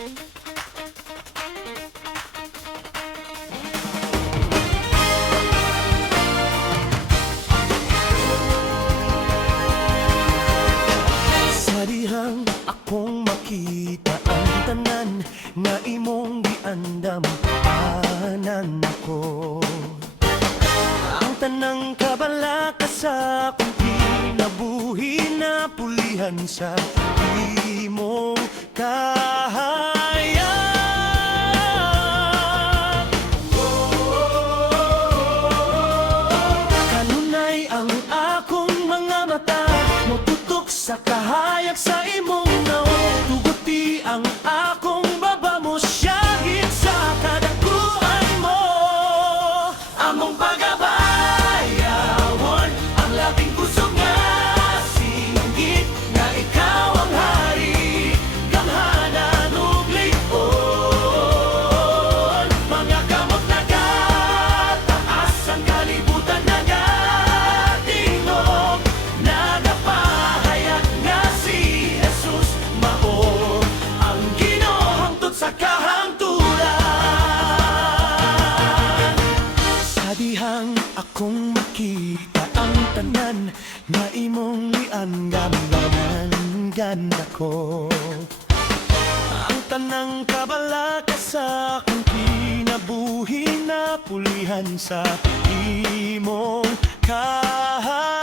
Sa dihang akong makita ang tanan nga imong giandam anan ako. Ang tanang kabala ka sa akong kinabuhi na pulihan sa imong kahayag. Kanunay ang akong mga mata motutok sa kahayag sa imong naong. Tuguti ang akong baba mo siyagit sa kadakuan mo. Among pagabayawon ang labing kusog nga singgit nga ikaw ang hari, gamhanan ug lig-on. Mga kamot nagataas ang kalibutan nagatingog, nagapahayag nga si Jesus mao ang Ginoo hangtod sa kahangturan. Sa dihang akong makita ang tanan nga imong lian-gamgaman ganda ko. Ang tanang kabala ka sa akong kinabuhi na pulihan sa imong kahayag.